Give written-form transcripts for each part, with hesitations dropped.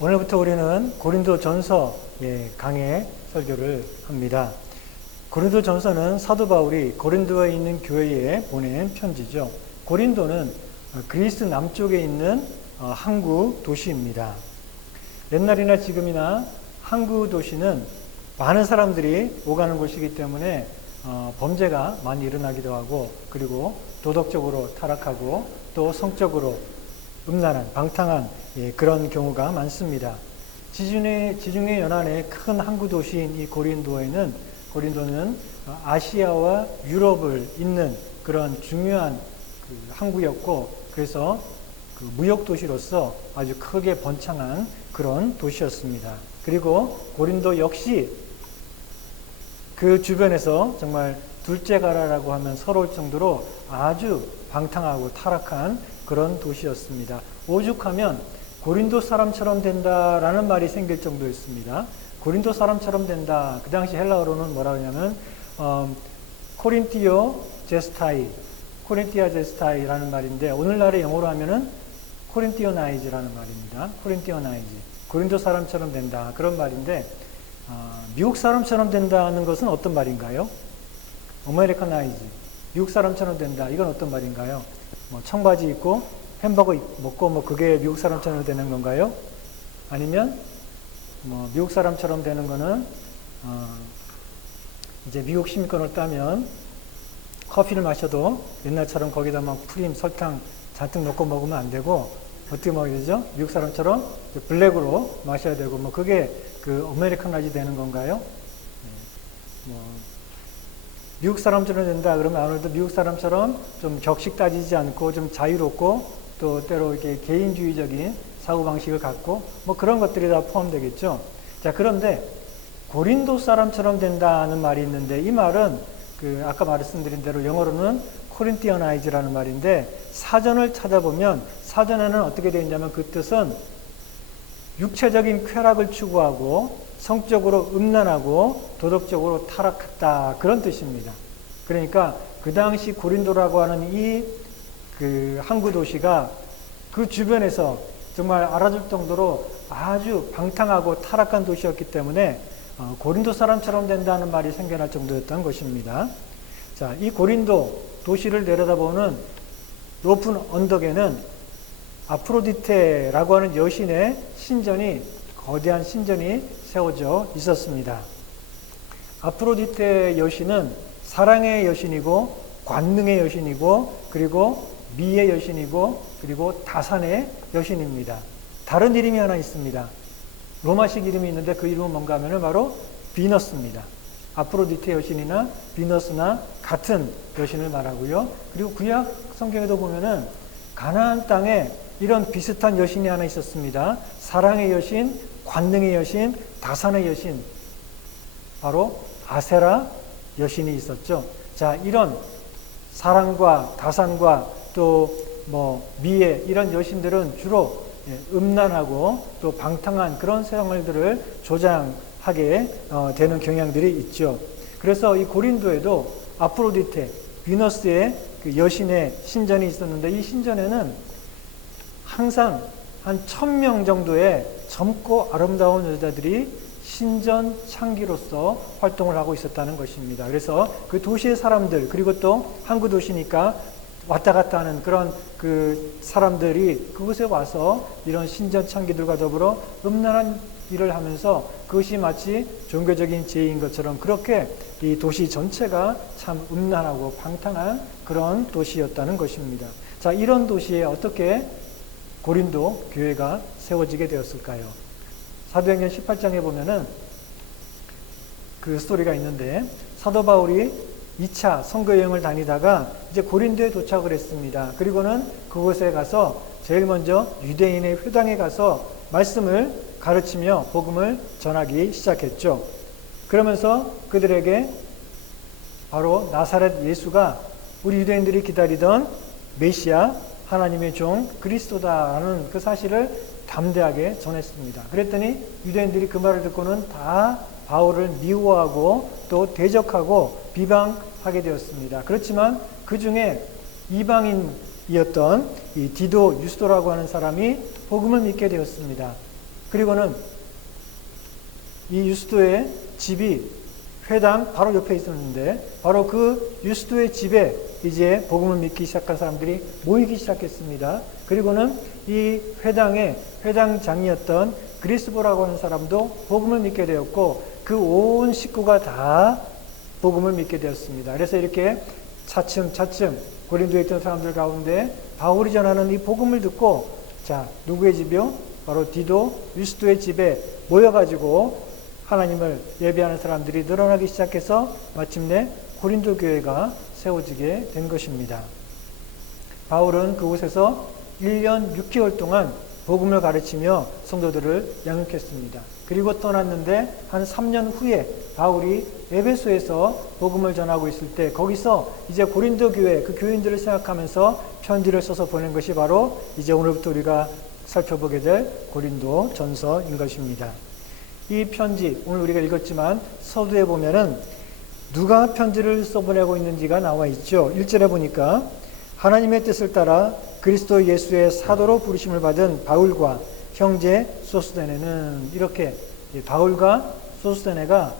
오늘부터 우리는 고린도전서 강해 설교를 합니다. 고린도전서는 사도 바울이 고린도에 있는 교회에 보낸 편지죠. 고린도는 그리스 남쪽에 있는 항구 도시입니다. 옛날이나 지금이나 항구 도시는 많은 사람들이 오가는 곳이기 때문에 범죄가 많이 일어나기도 하고, 그리고 도덕적으로 타락하고 또 성적으로 음란한, 방탕한 그런 경우가 많습니다. 지중해 연안의 큰 항구 도시인 이 고린도는 아시아와 유럽을 잇는 그런 중요한 항구였고, 그래서 무역 도시로서 아주 크게 번창한 그런 도시였습니다. 그리고 고린도 역시 그 주변에서 정말 둘째 가라라고 하면 서러울 정도로 아주 방탕하고 타락한 그런 도시였습니다. 오죽하면 고린도 사람처럼 된다라는 말이 생길 정도였습니다. 고린도 사람처럼 된다. 그 당시 헬라어로는 뭐라고 하냐면 코린티아 제스타이라는 말인데, 오늘날의 영어로 하면은 코린티어나이즈라는 말입니다. 코린티어나이즈. 고린도 사람처럼 된다. 그런 말인데, 미국 사람처럼 된다는 것은 어떤 말인가요? 아메리카나이즈. 미국 사람처럼 된다. 이건 어떤 말인가요? 청바지 입고 햄버거 먹고 그게 미국 사람처럼 되는 건가요? 아니면 미국 사람처럼 되는 거는 이제 미국 시민권을 따면 커피를 마셔도 옛날처럼 거기다 막 크림, 설탕 잔뜩 넣고 먹으면 안 되고, 어떻게 먹어야 되죠? 미국 사람처럼 블랙으로 마셔야 되고, 그게 아메리카나이즈 되는 건가요? 미국 사람처럼 된다 그러면 아무래도 미국 사람처럼 좀 격식 따지지 않고 좀 자유롭고, 또 때로 이렇게 개인주의적인 사고방식을 갖고 그런 것들이 다 포함되겠죠. 자, 그런데 고린도 사람처럼 된다는 말이 있는데, 이 말은 아까 말씀드린 대로 영어로는 코린티어나이즈라는 말인데, 사전을 찾아보면 사전에는 어떻게 되어 있냐면 그 뜻은 육체적인 쾌락을 추구하고 성적으로 음란하고 도덕적으로 타락했다, 그런 뜻입니다. 그러니까 그 당시 고린도라고 하는 이 항구 도시가 그 주변에서 정말 알아줄 정도로 아주 방탕하고 타락한 도시였기 때문에 고린도 사람처럼 된다는 말이 생겨날 정도였던 것입니다. 자, 이 고린도 도시를 내려다보는 높은 언덕에는 아프로디테라고 하는 여신의 거대한 신전이 세워져 있었습니다. 아프로디테 여신은 사랑의 여신이고, 관능의 여신이고, 그리고 미의 여신이고, 그리고 다산의 여신입니다. 다른 이름이 하나 있습니다. 로마식 이름이 있는데 그 이름은 뭔가 하면 바로 비너스입니다. 아프로디테 여신이나 비너스나 같은 여신을 말하고요. 그리고 구약 성경에도 보면은 가나안 땅에 이런 비슷한 여신이 하나 있었습니다. 사랑의 여신, 관능의 여신, 다산의 여신, 바로 아세라 여신이 있었죠. 자, 이런 사랑과 다산과 또 미의 이런 여신들은 주로 음란하고 또 방탕한 그런 생활들을 조장하게 되는 경향들이 있죠. 그래서 이 고린도에도 아프로디테, 비너스의 여신의 신전이 있었는데, 이 신전에는 항상 한 1000명 정도의 젊고 아름다운 여자들이 신전 창기로서 활동을 하고 있었다는 것입니다. 그래서 그 도시의 사람들, 그리고 또 항구 도시니까 왔다 갔다 하는 그런 사람들이 그곳에 와서 이런 신전 창기들과 더불어 음란한 일을 하면서 그것이 마치 종교적인 제의인 것처럼 그렇게 이 도시 전체가 참 음란하고 방탕한 그런 도시였다는 것입니다. 자, 이런 도시에 어떻게 고린도 교회가 세워지게 되었을까요? 사도행전 18장에 보면은 그 스토리가 있는데, 사도 바울이 2차 선교 여행을 다니다가 이제 고린도에 도착을 했습니다. 그리고는 그곳에 가서 제일 먼저 유대인의 회당에 가서 말씀을 가르치며 복음을 전하기 시작했죠. 그러면서 그들에게 바로 나사렛 예수가 우리 유대인들이 기다리던 메시아, 하나님의 종 그리스도다라는 그 사실을 담대하게 전했습니다. 그랬더니 유대인들이 그 말을 듣고는 다 바울을 미워하고 또 대적하고 비방하게 되었습니다. 그렇지만 그 중에 이방인이었던 이 디도 유스도라고 하는 사람이 복음을 믿게 되었습니다. 그리고는 이 유스도의 집이 회당 바로 옆에 있었는데 바로 그 유스도의 집에 이제 복음을 믿기 시작한 사람들이 모이기 시작했습니다. 그리고는 이 회당의 회당장이었던 그리스보라고 하는 사람도 복음을 믿게 되었고 그 온 식구가 다 복음을 믿게 되었습니다. 그래서 이렇게 차츰차츰 고린도에 있던 사람들 가운데 바울이 전하는 이 복음을 듣고 자 누구의 집이요? 바로 디도 유스도의 집에 모여가지고 하나님을 예배하는 사람들이 늘어나기 시작해서 마침내 고린도 교회가 세워지게 된 것입니다. 바울은 그곳에서 1년 6개월 동안 복음을 가르치며 성도들을 양육했습니다. 그리고 떠났는데 한 3년 후에 바울이 에베소에서 복음을 전하고 있을 때 거기서 이제 고린도 교회 그 교인들을 생각하면서 편지를 써서 보낸 것이 바로 이제 오늘부터 우리가 살펴보게 될 고린도 전서인 것입니다. 이 편지 오늘 우리가 읽었지만 서두에 보면은 누가 편지를 써보내고 있는지가 나와 있죠. 1절에 보니까 하나님의 뜻을 따라 그리스도 예수의 사도로 부르심을 받은 바울과 형제 소스데네는 이렇게 바울과 소스데네가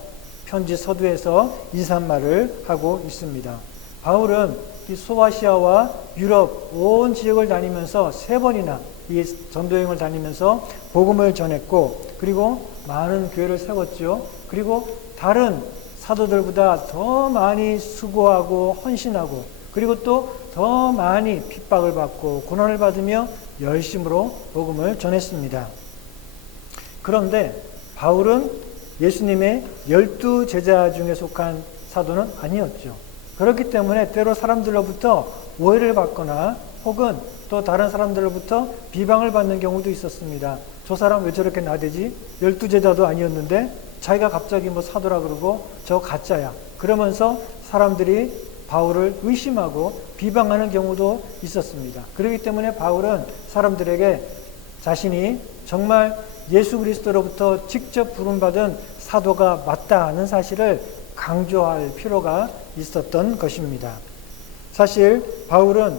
편지 서두에서 인사말을 하고 있습니다. 바울은 이 소아시아와 유럽 온 지역을 다니면서 3번이나 이 전도여행을 다니면서 복음을 전했고 그리고 많은 교회를 세웠죠. 그리고 다른 사도들보다 더 많이 수고하고 헌신하고 그리고 또 더 많이 핍박을 받고 고난을 받으며 열심으로 복음을 전했습니다. 그런데 바울은 예수님의 12 제자 중에 속한 사도는 아니었죠. 그렇기 때문에 때로 사람들로부터 오해를 받거나 혹은 또 다른 사람들로부터 비방을 받는 경우도 있었습니다. 저 사람 왜 저렇게 나대지? 12 제자도 아니었는데 자기가 갑자기 뭐 사도라 그러고 저 가짜야. 그러면서 사람들이 바울을 의심하고 비방하는 경우도 있었습니다. 그렇기 때문에 바울은 사람들에게 자신이 정말 예수 그리스도로부터 직접 부름받은 사도가 맞다는 사실을 강조할 필요가 있었던 것입니다. 사실 바울은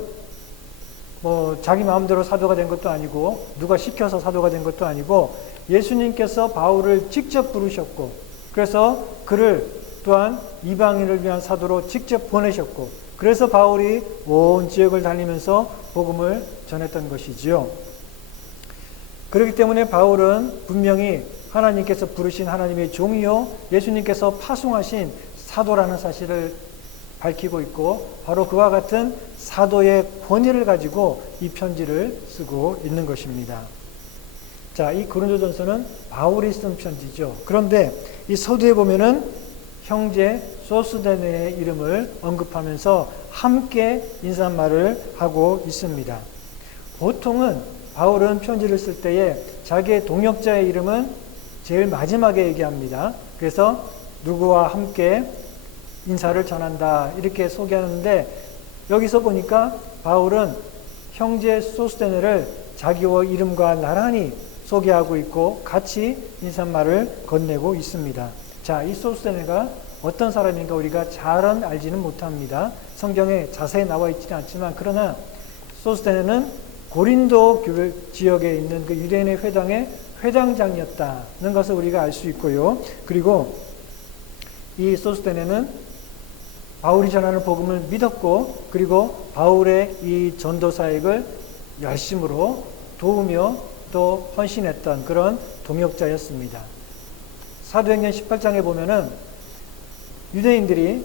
뭐 자기 마음대로 사도가 된 것도 아니고 누가 시켜서 사도가 된 것도 아니고 예수님께서 바울을 직접 부르셨고 그래서 그를 또한 이방인을 위한 사도로 직접 보내셨고 그래서 바울이 온 지역을 다니면서 복음을 전했던 것이지요. 그렇기 때문에 바울은 분명히 하나님께서 부르신 하나님의 종이요 예수님께서 파송하신 사도라는 사실을 밝히고 있고 바로 그와 같은 사도의 권위를 가지고 이 편지를 쓰고 있는 것입니다. 자, 이 고린도전서는 바울이 쓴 편지죠. 그런데 이 서두에 보면은 형제 소스데네의 이름을 언급하면서 함께 인사말을 하고 있습니다. 보통은 바울은 편지를 쓸 때에 자기의 동역자의 이름은 제일 마지막에 얘기합니다. 그래서 누구와 함께 인사를 전한다 이렇게 소개하는데 여기서 보니까 바울은 형제 소스데네를 자기와 이름과 나란히 소개하고 있고 같이 인사말을 건네고 있습니다. 자, 이 소스데네가 어떤 사람인가 우리가 잘은 알지는 못합니다. 성경에 자세히 나와 있지는 않지만 그러나 소스데네는 고린도 교회 지역에 있는 그 유대인의 회당의 회당장이었다는 것을 우리가 알 수 있고요. 그리고 이 소스데네는 바울이 전하는 복음을 믿었고 그리고 바울의 이 전도 사역을 열심으로 도우며 또 헌신했던 그런 동역자였습니다. 사도행전 18장에 보면은 유대인들이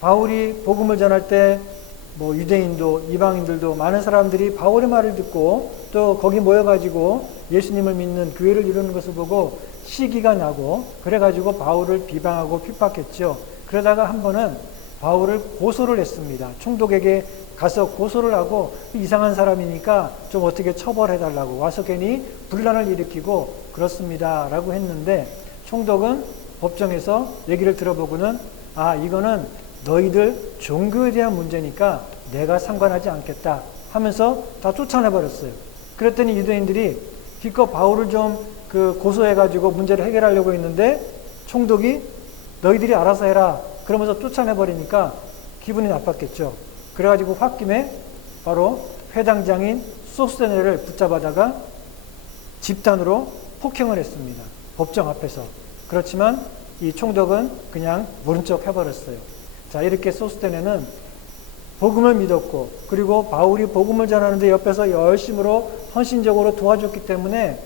바울이 복음을 전할 때 뭐 유대인도 이방인들도 많은 사람들이 바울의 말을 듣고 또 거기 모여가지고 예수님을 믿는 교회를 이루는 것을 보고 시기가 나고 그래가지고 바울을 비방하고 핍박했죠. 그러다가 한 번은 바울을 고소를 했습니다. 총독에게 가서 고소를 하고 이상한 사람이니까 좀 어떻게 처벌해달라고 와서 괜히 분란을 일으키고 그렇습니다 라고 했는데 총독은 법정에서 얘기를 들어보고는 이거는 너희들 종교에 대한 문제니까 내가 상관하지 않겠다 하면서 다 쫓아내버렸어요. 그랬더니 유대인들이 기껏 바울을 좀 고소해가지고 문제를 해결하려고 했는데 총독이 너희들이 알아서 해라 그러면서 쫓아내버리니까 기분이 나빴겠죠. 그래가지고 홧김에 바로 회당장인 소스데네를 붙잡아다가 집단으로 폭행을 했습니다. 법정 앞에서. 그렇지만 이 총독은 그냥 모른 척 해버렸어요. 자, 이렇게 소스테네는 복음을 믿었고, 그리고 바울이 복음을 전하는데 옆에서 열심으로 헌신적으로 도와줬기 때문에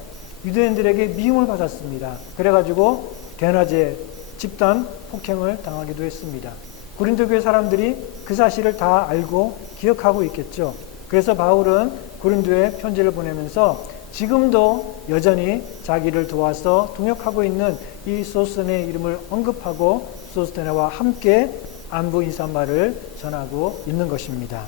유대인들에게 미움을 받았습니다. 그래가지고 대낮에 집단 폭행을 당하기도 했습니다. 고린도 교회 사람들이 그 사실을 다 알고 기억하고 있겠죠. 그래서 바울은 고린도에 편지를 보내면서 지금도 여전히 자기를 도와서 동역하고 있는 이 소스테네의 이름을 언급하고 소스테네와 함께 안부 인사말을 전하고 있는 것입니다.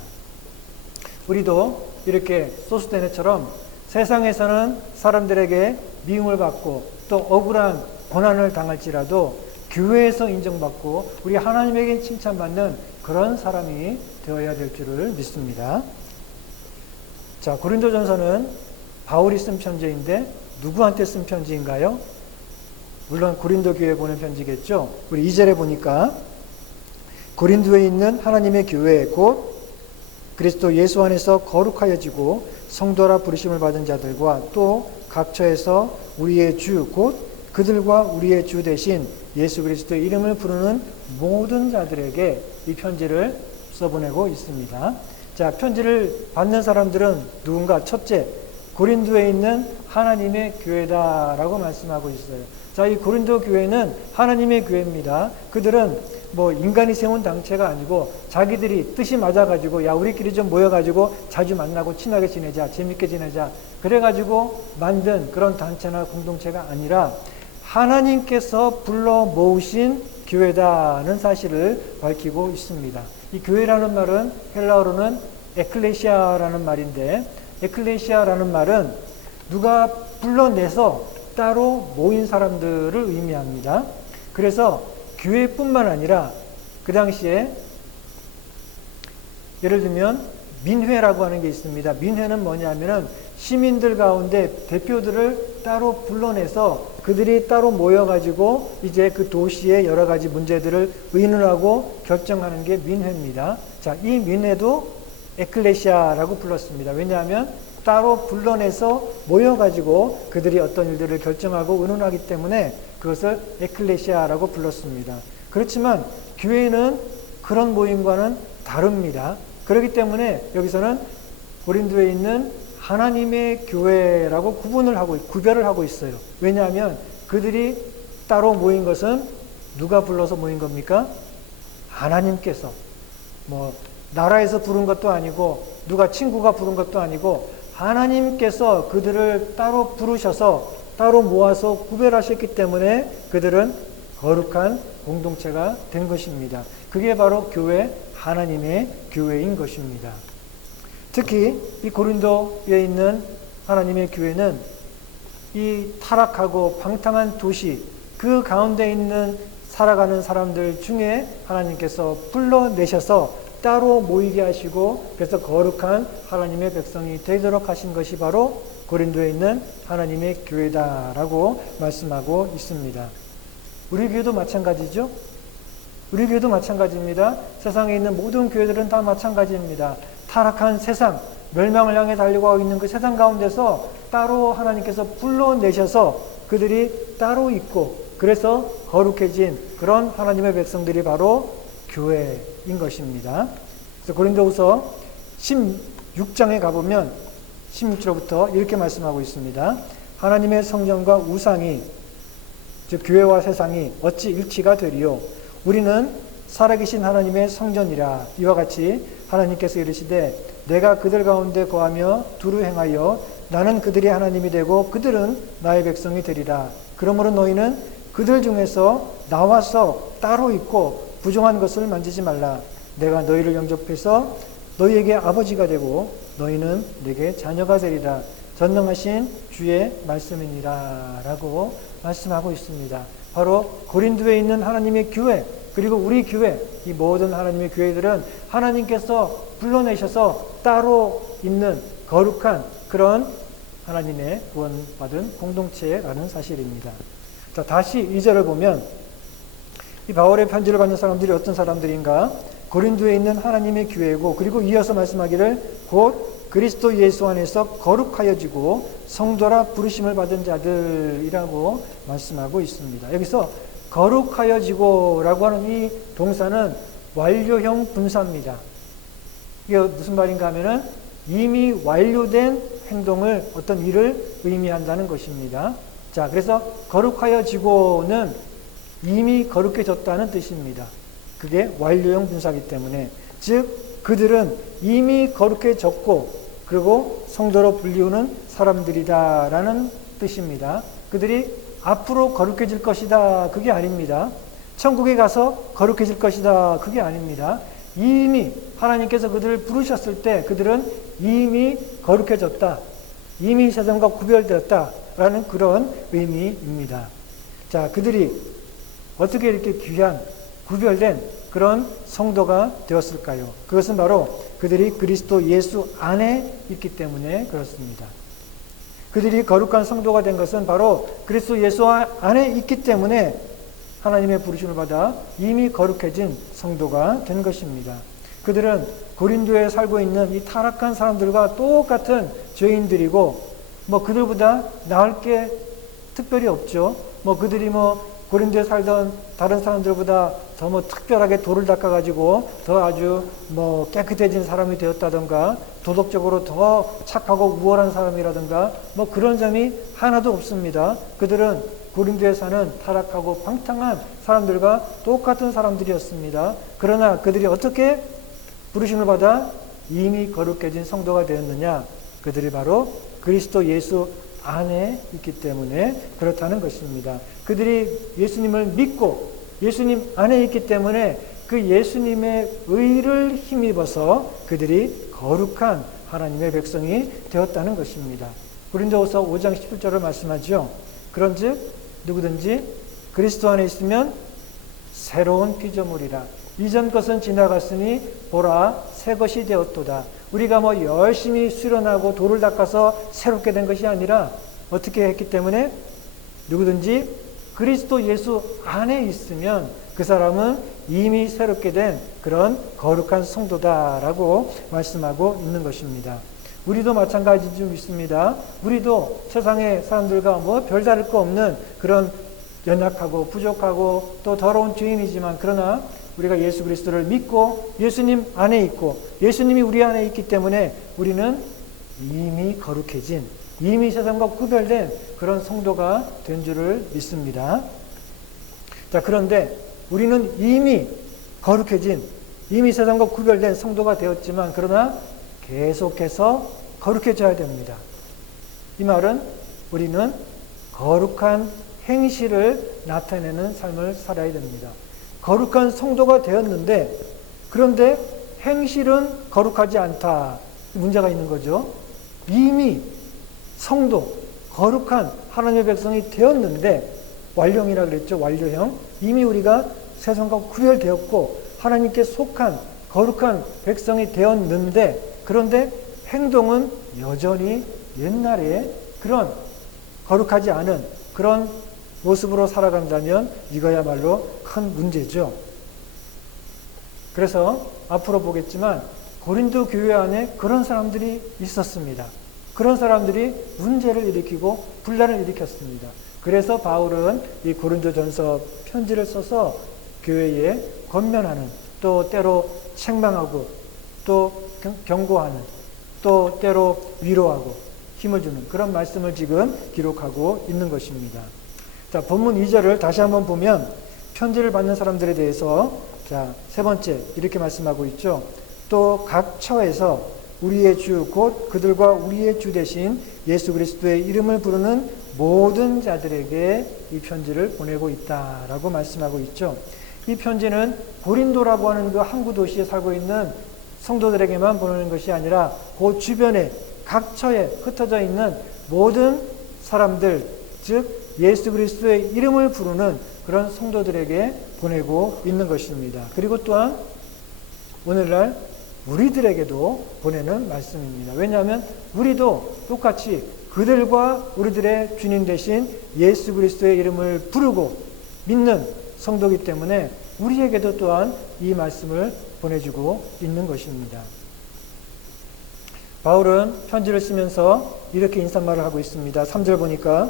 우리도 이렇게 소스테네처럼 세상에서는 사람들에게 미움을 받고 또 억울한 고난을 당할지라도 교회에서 인정받고 우리 하나님에게 칭찬받는 그런 사람이 되어야 될 줄을 믿습니다. 자, 고린도전서는 바울이 쓴 편지인데 누구한테 쓴 편지인가요? 물론 고린도 교회에 보낸 편지겠죠. 우리 2절에 보니까 고린도에 있는 하나님의 교회 곧 그리스도 예수 안에서 거룩하여지고 성도라 부르심을 받은 자들과 또 각처에서 우리의 주 곧 그들과 우리의 주 대신 예수 그리스도의 이름을 부르는 모든 자들에게 이 편지를 써보내고 있습니다. 자, 편지를 받는 사람들은 누군가? 첫째, 고린도에 있는 하나님의 교회다라고 말씀하고 있어요. 자, 이 고린도 교회는 하나님의 교회입니다. 그들은 뭐 인간이 세운 단체가 아니고 자기들이 뜻이 맞아가지고 야 우리끼리 좀 모여가지고 자주 만나고 친하게 지내자, 재밌게 지내자 그래가지고 만든 그런 단체나 공동체가 아니라 하나님께서 불러 모으신 교회다는 사실을 밝히고 있습니다. 이 교회라는 말은 헬라어로는 에클레시아라는 말인데 에클레시아라는 말은 누가 불러내서 따로 모인 사람들을 의미합니다. 그래서 교회뿐만 아니라 그 당시에 예를 들면 민회라고 하는 게 있습니다. 민회는 뭐냐면은 시민들 가운데 대표들을 따로 불러내서 그들이 따로 모여가지고 이제 그 도시의 여러 가지 문제들을 의논하고 결정하는 게 민회입니다. 자, 이 민회도 에클레시아라고 불렀습니다. 왜냐하면 따로 불러내서 모여가지고 그들이 어떤 일들을 결정하고 의논하기 때문에 그것을 에클레시아라고 불렀습니다. 그렇지만 교회는 그런 모임과는 다릅니다. 그렇기 때문에 여기서는 고린도에 있는 하나님의 교회라고 구별을 하고 있어요. 왜냐하면 그들이 따로 모인 것은 누가 불러서 모인 겁니까? 하나님께서. 뭐 나라에서 부른 것도 아니고 누가 친구가 부른 것도 아니고 하나님께서 그들을 따로 부르셔서 따로 모아서 구별하셨기 때문에 그들은 거룩한 공동체가 된 것입니다. 그게 바로 교회, 하나님의 교회인 것입니다. 특히 이 고린도에 있는 하나님의 교회는 이 타락하고 방탕한 도시 그 가운데 있는 살아가는 사람들 중에 하나님께서 불러내셔서 따로 모이게 하시고 그래서 거룩한 하나님의 백성이 되도록 하신 것이 바로 고린도에 있는 하나님의 교회다라고 말씀하고 있습니다. 우리 교회도 마찬가지죠? 우리 교회도 마찬가지입니다. 세상에 있는 모든 교회들은 다 마찬가지입니다. 타락한 세상, 멸망을 향해 달려가고 있는 그 세상 가운데서 따로 하나님께서 불러내셔서 그들이 따로 있고 그래서 거룩해진 그런 하나님의 백성들이 바로 교회인 것입니다. 그래서 고린도후서 16장에 가보면 16절부터 이렇게 말씀하고 있습니다. 하나님의 성전과 우상이 즉 교회와 세상이 어찌 일치가 되리요? 우리는 살아계신 하나님의 성전이라. 이와 같이 하나님께서 이르시되 내가 그들 가운데 거하며 두루 행하여 나는 그들의 하나님이 되고 그들은 나의 백성이 되리라. 그러므로 너희는 그들 중에서 나와서 따로 있고 부정한 것을 만지지 말라. 내가 너희를 영접해서 너희에게 아버지가 되고 너희는 내게 자녀가 되리라. 전능하신 주의 말씀이니라 라고 말씀하고 있습니다. 바로 고린도에 있는 하나님의 교회 그리고 우리 교회 이 모든 하나님의 교회들은 하나님께서 불러내셔서 따로 있는 거룩한 그런 하나님의 구원받은 공동체라는 사실입니다. 자, 다시 2절을 보면 이 바울의 편지를 받는 사람들이 어떤 사람들인가? 고린도에 있는 하나님의 교회고 그리고 이어서 말씀하기를 곧 그리스도 예수 안에서 거룩하여지고 성도라 부르심을 받은 자들이라고 말씀하고 있습니다. 여기서 거룩하여지고 라고 하는 이 동사는 완료형 분사입니다. 이게 무슨 말인가 하면은 이미 완료된 행동을, 어떤 일을 의미한다는 것입니다. 자, 그래서 거룩하여지고는 이미 거룩해졌다는 뜻입니다. 그게 완료형 분사이기 때문에, 즉 그들은 이미 거룩해졌고 그리고 성도로 불리우는 사람들이다라는 뜻입니다. 그들이 앞으로 거룩해질 것이다, 그게 아닙니다. 천국에 가서 거룩해질 것이다, 그게 아닙니다. 이미 하나님께서 그들을 부르셨을 때 그들은 이미 거룩해졌다, 이미 세상과 구별되었다라는 그런 의미입니다. 자, 그들이 어떻게 이렇게 귀한 구별된 그런 성도가 되었을까요? 그것은 바로 그들이 그리스도 예수 안에 있기 때문에 그렇습니다. 그들이 거룩한 성도가 된 것은 바로 그리스도 예수 안에 있기 때문에 하나님의 부르심을 받아 이미 거룩해진 성도가 된 것입니다. 그들은 고린도에 살고 있는 이 타락한 사람들과 똑같은 죄인들이고, 그들보다 나을 게 특별히 없죠. 그들이 고린도에 살던 다른 사람들보다 더 특별하게 돌을 닦아가지고 더 아주 깨끗해진 사람이 되었다던가, 도덕적으로 더 착하고 우월한 사람이라든가 그런 점이 하나도 없습니다. 그들은 고린도에 사는 타락하고 방탕한 사람들과 똑같은 사람들이었습니다. 그러나 그들이 어떻게 부르심을 받아 이미 거룩해진 성도가 되었느냐? 그들이 바로 그리스도 예수 안에 있기 때문에 그렇다는 것입니다. 그들이 예수님을 믿고 예수님 안에 있기 때문에 그 예수님의 의를 힘입어서 그들이 거룩한 하나님의 백성이 되었다는 것입니다. 고린도후서 5장 17절을 말씀하죠. 그런즉 누구든지 그리스도 안에 있으면 새로운 피조물이라. 이전 것은 지나갔으니 보라 새 것이 되었도다. 우리가 열심히 수련하고 돌을 닦아서 새롭게 된 것이 아니라 어떻게 했기 때문에 누구든지 그리스도 예수 안에 있으면 그 사람은 이미 새롭게 된 그런 거룩한 성도다라고 말씀하고 있는 것입니다. 우리도 마찬가지 좀 있습니다. 우리도 세상의 사람들과 별다를 거 없는 그런 연약하고 부족하고 또 더러운 죄인이지만, 그러나 우리가 예수 그리스도를 믿고 예수님 안에 있고 예수님이 우리 안에 있기 때문에 우리는 이미 거룩해진, 이미 세상과 구별된 그런 성도가 된 줄을 믿습니다. 자, 그런데 우리는 이미 거룩해진, 이미 세상과 구별된 성도가 되었지만, 그러나 계속해서 거룩해져야 됩니다. 이 말은 우리는 거룩한 행실을 나타내는 삶을 살아야 됩니다. 거룩한 성도가 되었는데, 그런데 행실은 거룩하지 않다. 문제가 있는 거죠. 이미 성도, 거룩한 하나님의 백성이 되었는데, 완령이라 그랬죠. 완료형. 이미 우리가 세상과 구별되었고 하나님께 속한 거룩한 백성이 되었는데, 그런데 행동은 여전히 옛날에 그런 거룩하지 않은 그런 모습으로 살아간다면 이거야말로 큰 문제죠. 그래서 앞으로 보겠지만 고린도 교회 안에 그런 사람들이 있었습니다. 그런 사람들이 문제를 일으키고 분란을 일으켰습니다. 그래서 바울은 이 고린도전서 편지를 써서 교회에 권면하는, 또 때로 책망하고 또 경고하는, 또 때로 위로하고 힘을 주는 그런 말씀을 지금 기록하고 있는 것입니다. 자, 본문 2절을 다시 한번 보면 편지를 받는 사람들에 대해서, 자, 세 번째 이렇게 말씀하고 있죠. 또 각 처에서 우리의 주 곧 그들과 우리의 주 대신 예수 그리스도의 이름을 부르는 모든 자들에게 이 편지를 보내고 있다라고 말씀하고 있죠. 이 편지는 고린도라고 하는 그 항구 도시에 살고 있는 성도들에게만 보내는 것이 아니라 그 주변에 각 처에 흩어져 있는 모든 사람들, 즉 예수 그리스도의 이름을 부르는 그런 성도들에게 보내고 있는 것입니다. 그리고 또한 오늘날 우리들에게도 보내는 말씀입니다. 왜냐하면 우리도 똑같이 그들과 우리들의 주님 대신 예수 그리스도의 이름을 부르고 믿는 성도이기 때문에 우리에게도 또한 이 말씀을 보내주고 있는 것입니다. 바울은 편지를 쓰면서 이렇게 인사말을 하고 있습니다. 3절 보니까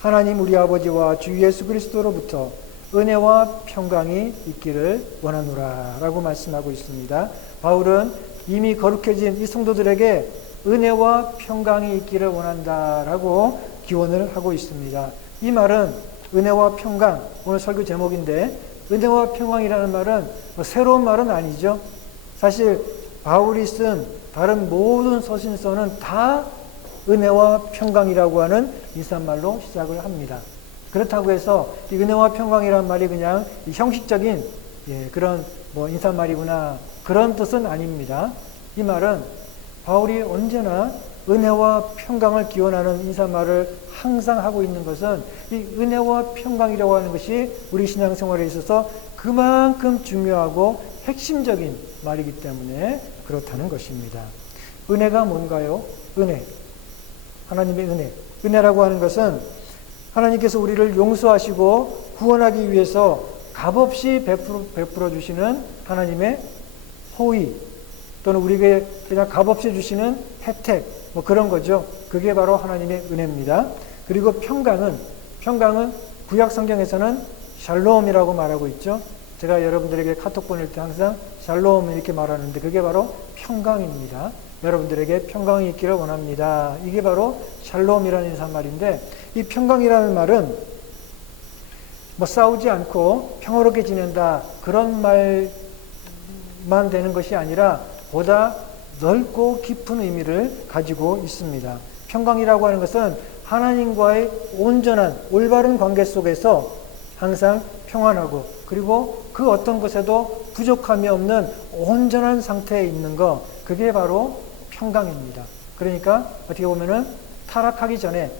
하나님 우리 아버지와 주 예수 그리스도로부터 은혜와 평강이 있기를 원하노라 라고 말씀하고 있습니다. 바울은 이미 거룩해진 이 성도들에게 은혜와 평강이 있기를 원한다라고 기원을 하고 있습니다. 이 말은 은혜와 평강, 오늘 설교 제목인데 은혜와 평강이라는 말은 새로운 말은 아니죠. 사실 바울이 쓴 다른 모든 서신서는 다 은혜와 평강이라고 하는 인사말로 시작을 합니다. 그렇다고 해서 이 은혜와 평강이라는 말이 그냥 형식적인 그런 인사말이구나 그런 뜻은 아닙니다. 이 말은 바울이 언제나 은혜와 평강을 기원하는 인사말을 항상 하고 있는 것은 이 은혜와 평강이라고 하는 것이 우리 신앙생활에 있어서 그만큼 중요하고 핵심적인 말이기 때문에 그렇다는 것입니다. 은혜가 뭔가요? 은혜. 하나님의 은혜. 은혜라고 하는 것은 하나님께서 우리를 용서하시고 구원하기 위해서 값없이 베풀어 주시는 하나님의 호의 또는 우리에게 그냥 값없이 주시는 혜택 그런 거죠. 그게 바로 하나님의 은혜입니다. 그리고 평강은 구약 성경에서는 샬롬이라고 말하고 있죠. 제가 여러분들에게 카톡 보낼 때 항상 샬롬 이렇게 말하는데 그게 바로 평강입니다. 여러분들에게 평강이 있기를 원합니다. 이게 바로 샬롬이라는 인사말인데 이 평강이라는 말은 싸우지 않고 평화롭게 지낸다 그런 말만 되는 것이 아니라 보다 넓고 깊은 의미를 가지고 있습니다. 평강이라고 하는 것은 하나님과의 온전한 올바른 관계 속에서 항상 평안하고 그리고 그 어떤 것에도 부족함이 없는 온전한 상태에 있는 것 그게 바로 평강입니다. 그러니까 어떻게 보면은 타락하기 전에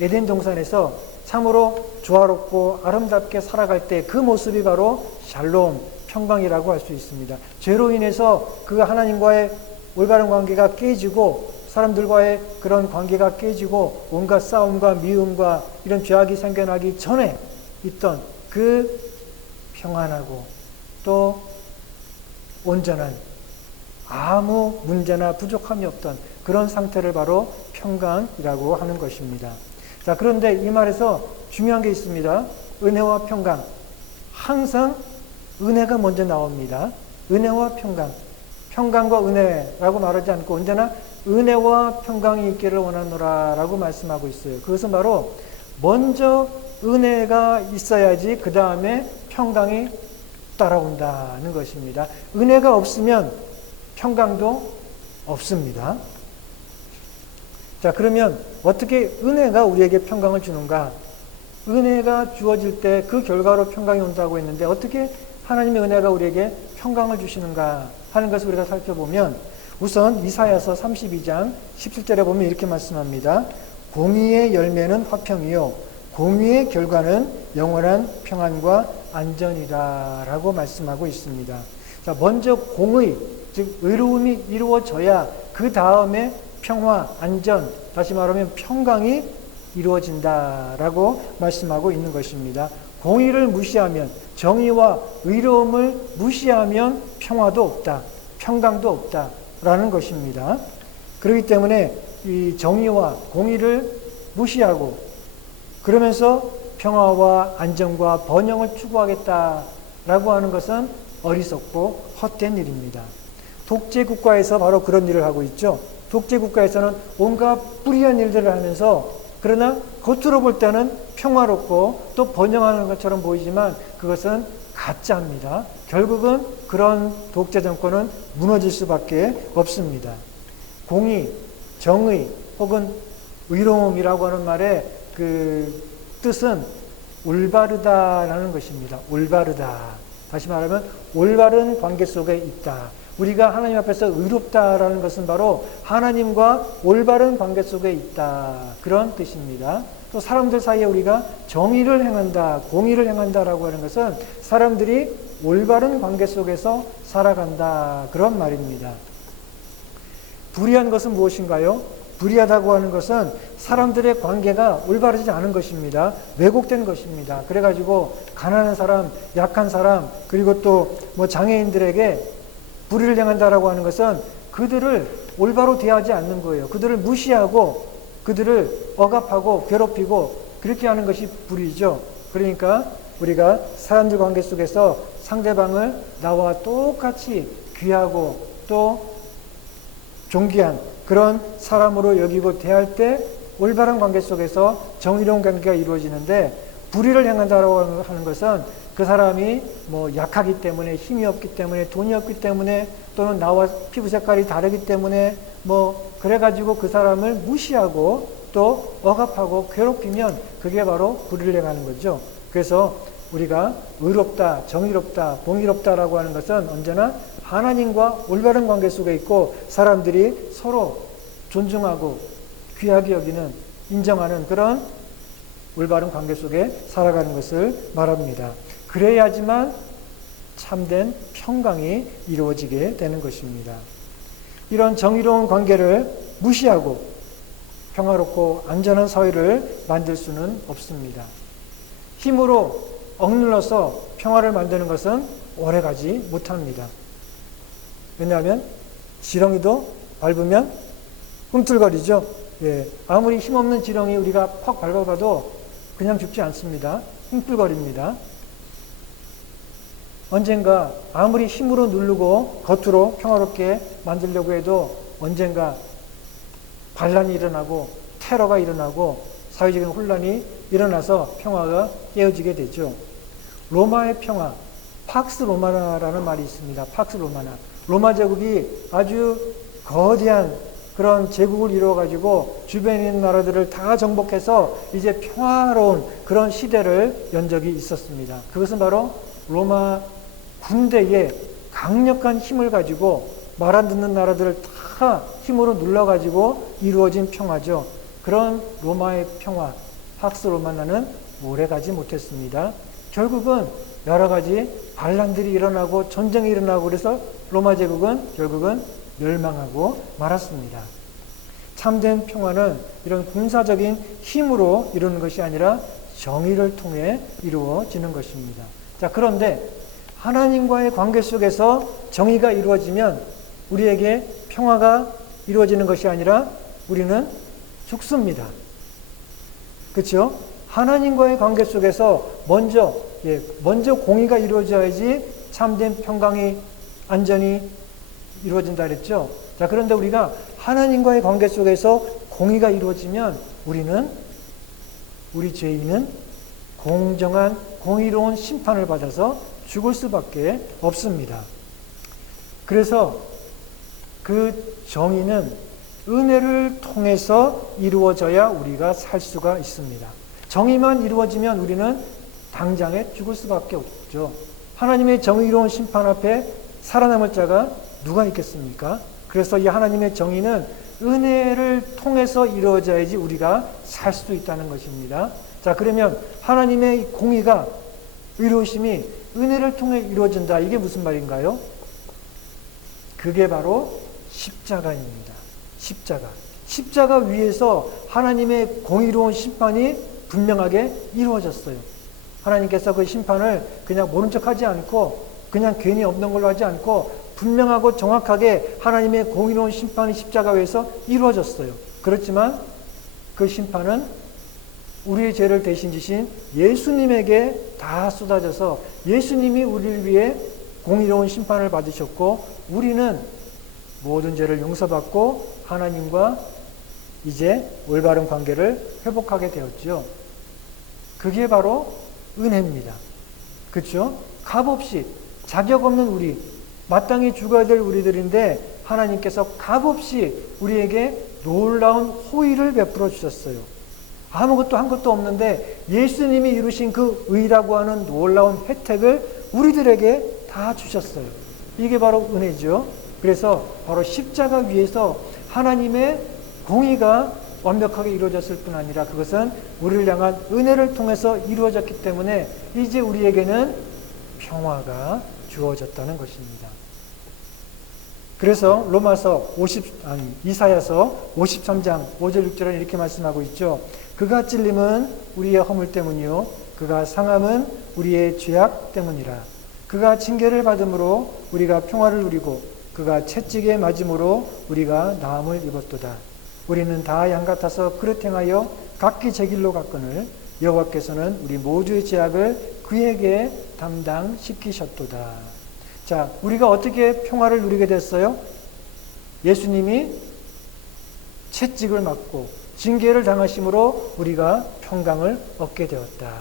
에덴 동산에서 참으로 조화롭고 아름답게 살아갈 때 그 모습이 바로 샬롬, 평강이라고 할 수 있습니다. 죄로 인해서 그 하나님과의 올바른 관계가 깨지고 사람들과의 그런 관계가 깨지고 온갖 싸움과 미움과 이런 죄악이 생겨나기 전에 있던 그 평안하고 또 온전한 아무 문제나 부족함이 없던 그런 상태를 바로 평강이라고 하는 것입니다. 자, 그런데 이 말에서 중요한 게 있습니다. 은혜와 평강. 항상 은혜가 먼저 나옵니다. 은혜와 평강. 평강과 은혜라고 말하지 않고 언제나 은혜와 평강이 있기를 원하노라 라고 말씀하고 있어요. 그것은 바로 먼저 은혜가 있어야지 그 다음에 평강이 따라온다는 것입니다. 은혜가 없으면 평강도 없습니다. 자, 그러면 어떻게 은혜가 우리에게 평강을 주는가? 은혜가 주어질 때 그 결과로 평강이 온다고 했는데 어떻게 하나님의 은혜가 우리에게 평강을 주시는가 하는 것을 우리가 살펴보면 우선 이사야서 32장 17절에 보면 이렇게 말씀합니다. 공의의 열매는 화평이요 공의의 결과는 영원한 평안과 안전이다 라고 말씀하고 있습니다. 자, 먼저 공의, 즉 의로움이 이루어져야 그 다음에 평화, 안전, 다시 말하면 평강이 이루어진다라고 말씀하고 있는 것입니다. 공의를 무시하면, 정의와 의로움을 무시하면 평화도 없다, 평강도 없다라는 것입니다. 그렇기 때문에 이 정의와 공의를 무시하고 그러면서 평화와 안정과 번영을 추구하겠다라고 하는 것은 어리석고 헛된 일입니다. 독재 국가에서 바로 그런 일을 하고 있죠. 독재 국가에서는 온갖 불의한 일들을 하면서 그러나 겉으로 볼 때는 평화롭고 또 번영하는 것처럼 보이지만 그것은 가짜입니다. 결국은 그런 독재 정권은 무너질 수밖에 없습니다. 공의, 정의 혹은 의로움이라고 하는 말의 그 뜻은 올바르다라는 것입니다. 올바르다. 다시 말하면 올바른 관계 속에 있다. 우리가 하나님 앞에서 의롭다라는 것은 바로 하나님과 올바른 관계 속에 있다. 그런 뜻입니다. 또 사람들 사이에 우리가 정의를 행한다, 공의를 행한다라고 하는 것은 사람들이 올바른 관계 속에서 살아간다. 그런 말입니다. 불의한 것은 무엇인가요? 불의하다고 하는 것은 사람들의 관계가 올바르지 않은 것입니다. 왜곡된 것입니다. 그래가지고 가난한 사람, 약한 사람, 그리고 또 장애인들에게 불의를 행한다라고 하는 것은 그들을 올바로 대하지 않는 거예요. 그들을 무시하고 그들을 억압하고 괴롭히고 그렇게 하는 것이 불의죠. 그러니까 우리가 사람들 관계 속에서 상대방을 나와 똑같이 귀하고 또 존귀한 그런 사람으로 여기고 대할 때 올바른 관계 속에서 정의로운 관계가 이루어지는데, 불의를 행한다고 하는 것은 그 사람이 뭐 약하기 때문에, 힘이 없기 때문에, 돈이 없기 때문에, 또는 나와 피부 색깔이 다르기 때문에 뭐 그래가지고 그 사람을 무시하고 또 억압하고 괴롭히면 그게 바로 불의를 행하는 거죠. 그래서 우리가 의롭다, 정의롭다, 공의롭다라고 하는 것은 언제나 하나님과 올바른 관계 속에 있고 사람들이 서로 존중하고 귀하게 여기는, 인정하는 그런 올바른 관계 속에 살아가는 것을 말합니다. 그래야지만 참된 평강이 이루어지게 되는 것입니다. 이런 정의로운 관계를 무시하고 평화롭고 안전한 사회를 만들 수는 없습니다. 힘으로 억눌러서 평화를 만드는 것은 오래가지 못합니다. 왜냐하면 지렁이도 밟으면 꿈틀거리죠. 예, 아무리 힘없는 지렁이 우리가 퍽 밟아봐도 그냥 죽지 않습니다. 꿈틀거립니다. 언젠가 아무리 힘으로 누르고 겉으로 평화롭게 만들려고 해도 언젠가 반란이 일어나고 테러가 일어나고 사회적인 혼란이 일어나서 평화가 깨어지게 되죠. 로마의 평화, 팍스 로마나라는 말이 있습니다. 팍스 로마나. 로마 제국이 아주 거대한 그런 제국을 이루어가지고 주변에 있는 나라들을 다 정복해서 이제 평화로운 그런 시대를 연 적이 있었습니다. 그것은 바로 로마 군대의 강력한 힘을 가지고 말 안 듣는 나라들을 다 힘으로 눌러가지고 이루어진 평화죠. 그런 로마의 평화, 팍스 로마나는 오래가지 못했습니다. 결국은 여러 가지 반란들이 일어나고 전쟁이 일어나고 그래서 로마 제국은 결국은 멸망하고 말았습니다. 참된 평화는 이런 군사적인 힘으로 이루는 것이 아니라 정의를 통해 이루어지는 것입니다. 자, 그런데 하나님과의 관계 속에서 정의가 이루어지면 우리에게 평화가 이루어지는 것이 아니라 우리는 죽습니다. 그렇죠? 하나님과의 관계 속에서 먼저 공의가 이루어져야지 참된 평강이 안전이 이루어진다 그랬죠. 자, 그런데 우리가 하나님과의 관계 속에서 공의가 이루어지면 우리 죄인은 공정한 공의로운 심판을 받아서 죽을 수밖에 없습니다. 그래서 그 정의는 은혜를 통해서 이루어져야 우리가 살 수가 있습니다. 정의만 이루어지면 우리는 당장에 죽을 수밖에 없죠. 하나님의 정의로운 심판 앞에 살아남을 자가 누가 있겠습니까? 그래서 이 하나님의 정의는 은혜를 통해서 이루어져야지 우리가 살 수 있다는 것입니다. 자, 그러면 하나님의 공의가, 의로우심이 은혜를 통해 이루어진다. 이게 무슨 말인가요? 그게 바로 십자가입니다. 십자가 위에서 하나님의 공의로운 심판이 분명하게 이루어졌어요. 하나님께서 그 심판을 그냥 모른 척하지 않고 그냥 괜히 없는 걸로 하지 않고 분명하고 정확하게 하나님의 공의로운 심판이 십자가 위에서 이루어졌어요. 그렇지만 그 심판은 우리의 죄를 대신 지신 예수님에게 다 쏟아져서 예수님이 우리를 위해 공의로운 심판을 받으셨고 우리는 모든 죄를 용서받고 하나님과 이제 올바른 관계를 회복하게 되었죠. 그게 바로 은혜입니다. 그렇죠? 값없이 자격 없는 우리, 마땅히 죽어야 될 우리들인데 하나님께서 값없이 우리에게 놀라운 호의를 베풀어 주셨어요. 아무것도 한 것도 없는데 예수님이 이루신 그 의라고 하는 놀라운 혜택을 우리들에게 다 주셨어요. 이게 바로 은혜죠. 그래서 바로 십자가 위에서 하나님의 공의가 완벽하게 이루어졌을 뿐 아니라 그것은 우리를 향한 은혜를 통해서 이루어졌기 때문에 이제 우리에게는 평화가 주어졌다는 것입니다. 그래서 이사야서 53장 5절 6절은 이렇게 말씀하고 있죠. 그가 찔림은 우리의 허물 때문이요 그가 상함은 우리의 죄악 때문이라. 그가 징계를 받음으로 우리가 평화를 누리고 그가 채찍에 맞음으로 우리가 나음을 입었도다. 우리는 다 양 같아서 그릇 행하여 각기 제 길로 갔거늘 여호와께서는 우리 모두의 죄악을 그에게 담당시키셨도다. 자, 우리가 어떻게 평화를 누리게 됐어요? 예수님이 채찍을 맞고 징계를 당하심으로 우리가 평강을 얻게 되었다.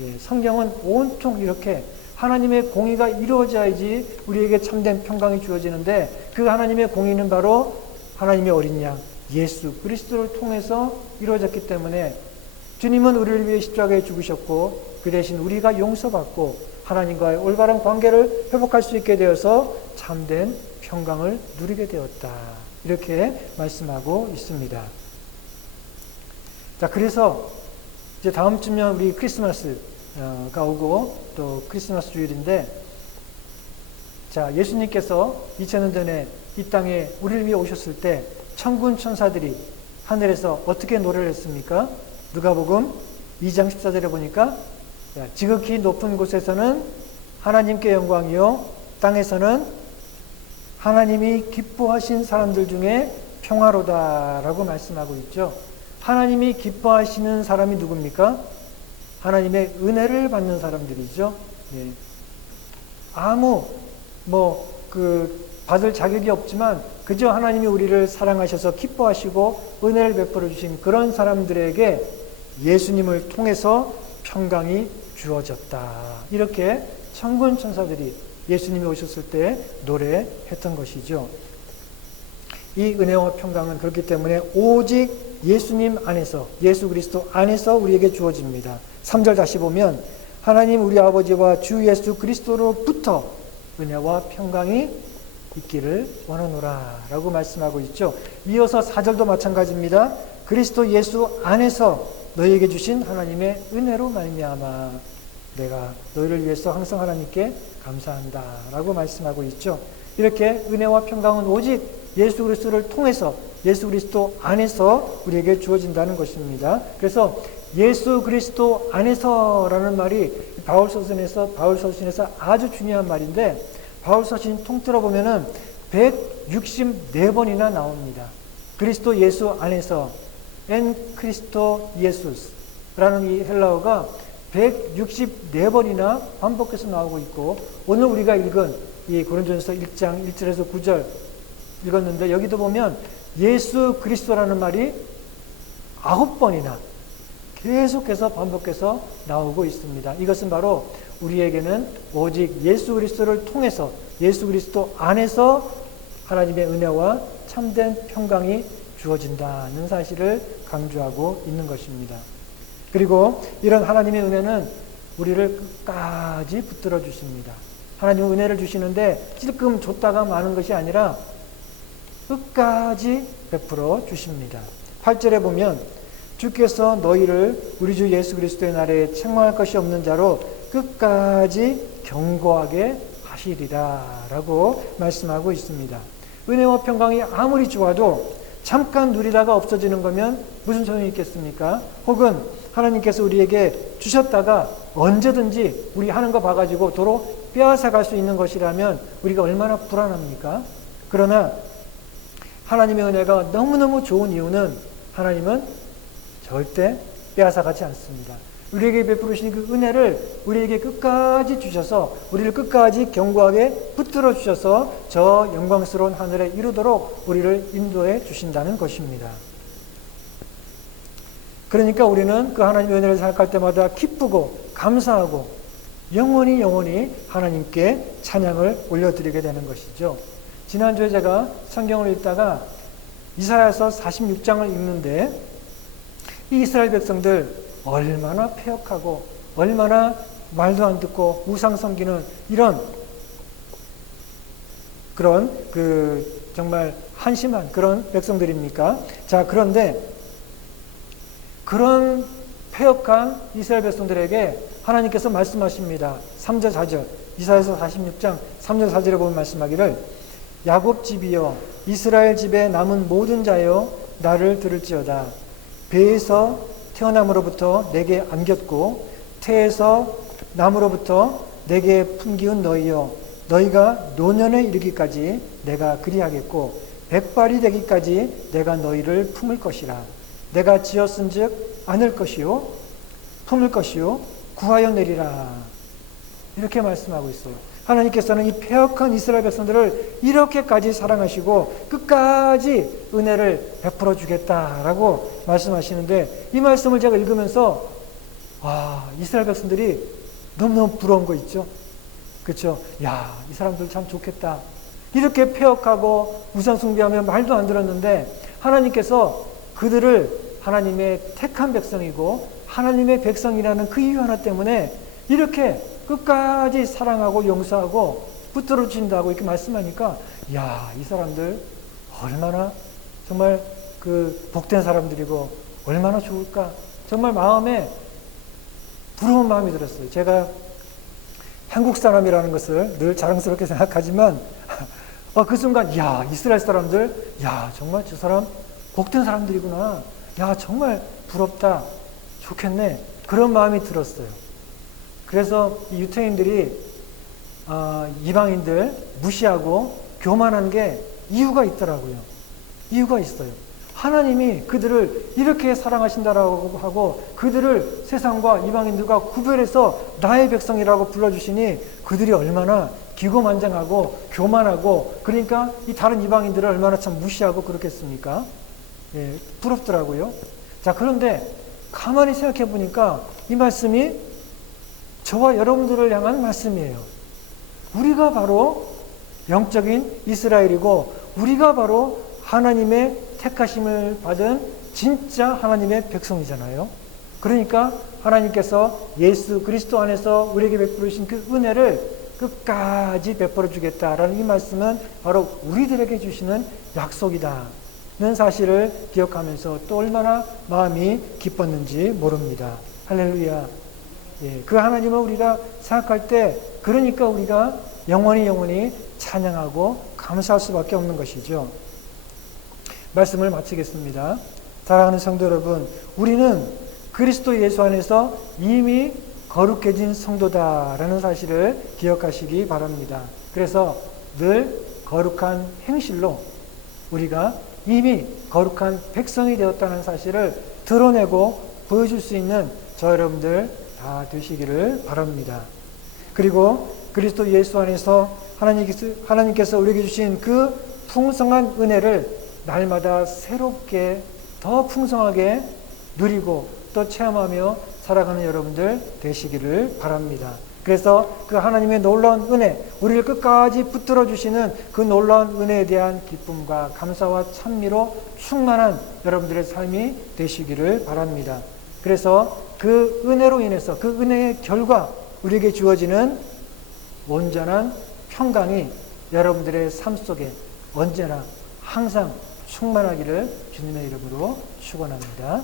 예, 성경은 온통 이렇게 하나님의 공의가 이루어져야지 우리에게 참된 평강이 주어지는데, 그 하나님의 공의는 바로 하나님의 어린 양 예수 그리스도를 통해서 이루어졌기 때문에, 주님은 우리를 위해 십자가에 죽으셨고 그 대신 우리가 용서받고 하나님과의 올바른 관계를 회복할 수 있게 되어서 참된 평강을 누리게 되었다. 이렇게 말씀하고 있습니다. 자, 그래서 이제 다음 주면 우리 크리스마스가 오고 또 크리스마스 주일인데, 자, 예수님께서 2000년 전에 이 땅에 우리를 위해 오셨을 때 천군 천사들이 하늘에서 어떻게 노래를 했습니까? 누가복음 2장 14절에 보니까 지극히 높은 곳에서는 하나님께 영광이요 땅에서는 하나님이 기뻐하신 사람들 중에 평화로다라고 말씀하고 있죠. 하나님이 기뻐하시는 사람이 누굽니까? 하나님의 은혜를 받는 사람들이죠. 네. 아무 받을 자격이 없지만 그저 하나님이 우리를 사랑하셔서 기뻐하시고 은혜를 베풀어 주신 그런 사람들에게 예수님을 통해서 평강이 주어졌다. 이렇게 천군 천사들이 예수님이 오셨을 때 노래했던 것이죠. 이 은혜와 평강은 그렇기 때문에 오직 예수님 안에서, 예수 그리스도 안에서 우리에게 주어집니다. 3절 다시 보면 하나님 우리 아버지와 주 예수 그리스도로부터 은혜와 평강이 있기를 원하노라 라고 말씀하고 있죠. 이어서 4절도 마찬가지입니다. 그리스도 예수 안에서 너희에게 주신 하나님의 은혜로 말미암아 내가 너희를 위해서 항상 하나님께 감사한다 라고 말씀하고 있죠. 이렇게 은혜와 평강은 오직 예수 그리스도를 통해서, 예수 그리스도 안에서 우리에게 주어진다는 것입니다. 그래서 예수 그리스도 안에서라는 말이 바울서신에서 아주 중요한 말인데, 바울서신 통틀어 보면은 164번이나 나옵니다. 그리스도 예수 안에서, 엔 크리스토 예수스라는 이 헬라어가 164번이나 반복해서 나오고 있고, 오늘 우리가 읽은 이 고린도전서 1장 1절에서 9절 읽었는데, 여기도 보면 예수 그리스도라는 말이 9번이나 계속해서 반복해서 나오고 있습니다. 이것은 바로 우리에게는 오직 예수 그리스도를 통해서, 예수 그리스도 안에서 하나님의 은혜와 참된 평강이 주어진다는 사실을 강조하고 있는 것입니다. 그리고 이런 하나님의 은혜는 우리를 끝까지 붙들어 주십니다. 하나님은 은혜를 주시는데 찔끔 줬다가 마는 것이 아니라 끝까지 베풀어 주십니다. 8절에 보면 주께서 너희를 우리 주 예수 그리스도의 날에 책망할 것이 없는 자로 끝까지 견고하게 하시리라 라고 말씀하고 있습니다. 은혜와 평강이 아무리 좋아도 잠깐 누리다가 없어지는 거면 무슨 소용이 있겠습니까? 혹은 하나님께서 우리에게 주셨다가 언제든지 우리 하는 거 봐가지고 도로 빼앗아갈 수 있는 것이라면 우리가 얼마나 불안합니까? 그러나 하나님의 은혜가 너무너무 좋은 이유는 하나님은 절대 빼앗아가지 않습니다. 우리에게 베푸시는 그 은혜를 우리에게 끝까지 주셔서 우리를 끝까지 견고하게 붙들어 주셔서 저 영광스러운 하늘에 이르도록 우리를 인도해 주신다는 것입니다. 그러니까 우리는 그 하나님의 은혜를 생각할 때마다 기쁘고 감사하고 영원히 하나님께 찬양을 올려드리게 되는 것이죠. 지난주에 제가 성경을 읽다가 이사야서 46장을 읽는데 이 이스라엘 백성들 얼마나 패역하고 얼마나 말도 안 듣고 우상 섬기는 이런 그런 정말 한심한 그런 백성들입니까? 자, 그런데 그런 패역한 이스라엘 백성들에게 하나님께서 말씀하십니다. 3절 4절 이사야서 46장 3절 4절에 보면 말씀하기를 야곱 집이여 이스라엘 집에 남은 모든 자여 나를 들을지어다. 배에서 태어남으로부터 내게 안겼고 태에서 남으로부터 내게 품기운 너희여 너희가 노년에 이르기까지 내가 그리하겠고 백발이 되기까지 내가 너희를 품을 것이라. 내가 지었은즉 안을 것이요 품을 것이요 구하여 내리라. 이렇게 말씀하고 있어요. 하나님께서는 이 패역한 이스라엘 백성들을 이렇게까지 사랑하시고 끝까지 은혜를 베풀어 주겠다라고 말씀하시는데, 이 말씀을 제가 읽으면서 이스라엘 백성들이 너무너무 부러운 거 있죠. 그렇죠? 야, 이 사람들 참 좋겠다. 이렇게 패역하고 우상 숭배하며 말도 안 들었는데 하나님께서 그들을 하나님의 택한 백성이고 하나님의 백성이라는 그 이유 하나 때문에 이렇게 끝까지 사랑하고 용서하고 붙들어 준다고 이렇게 말씀하니까, 야, 이 사람들 얼마나 정말 그 복된 사람들이고 얼마나 좋을까. 정말 마음에 부러운 마음이 들었어요. 제가 한국 사람이라는 것을 늘 자랑스럽게 생각하지만 그 순간, 야, 이스라엘 사람들, 야, 정말 저 사람 복된 사람들이구나. 야, 정말 부럽다. 좋겠네. 그런 마음이 들었어요. 그래서 이 유태인들이 이방인들 무시하고 교만한 게 이유가 있더라고요. 이유가 있어요. 하나님이 그들을 이렇게 사랑하신다라고 하고 그들을 세상과 이방인들과 구별해서 나의 백성이라고 불러주시니 그들이 얼마나 기고만장하고 교만하고, 그러니까 이 다른 이방인들을 얼마나 참 무시하고 그렇겠습니까? 예, 부럽더라고요. 자, 그런데 가만히 생각해 보니까 이 말씀이 저와 여러분들을 향한 말씀이에요. 우리가 바로 영적인 이스라엘이고 우리가 바로 하나님의 택하심을 받은 진짜 하나님의 백성이잖아요. 그러니까 하나님께서 예수 그리스도 안에서 우리에게 베풀으신 그 은혜를 끝까지 베풀어 주겠다라는 이 말씀은 바로 우리들에게 주시는 약속이다는 사실을 기억하면서 또 얼마나 마음이 기뻤는지 모릅니다. 할렐루야. 예, 그 하나님을 우리가 생각할 때 그러니까 우리가 영원히 찬양하고 감사할 수밖에 없는 것이죠. 말씀을 마치겠습니다. 사랑하는 성도 여러분, 우리는 그리스도 예수 안에서 이미 거룩해진 성도다라는 사실을 기억하시기 바랍니다. 그래서 늘 거룩한 행실로 우리가 이미 거룩한 백성이 되었다는 사실을 드러내고 보여줄 수 있는 저 여러분들 다 되시기를 바랍니다. 그리고 그리스도 예수 안에서 하나님께서 우리에게 주신 그 풍성한 은혜를 날마다 새롭게 더 풍성하게 누리고 또 체험하며 살아가는 여러분들 되시기를 바랍니다. 그래서 그 하나님의 놀라운 은혜, 우리를 끝까지 붙들어 주시는 그 놀라운 은혜에 대한 기쁨과 감사와 찬미로 충만한 여러분들의 삶이 되시기를 바랍니다. 그래서 그 은혜로 인해서 그 은혜의 결과 우리에게 주어지는 온전한 평강이 여러분들의 삶 속에 언제나 항상 충만하기를 주님의 이름으로 축원합니다.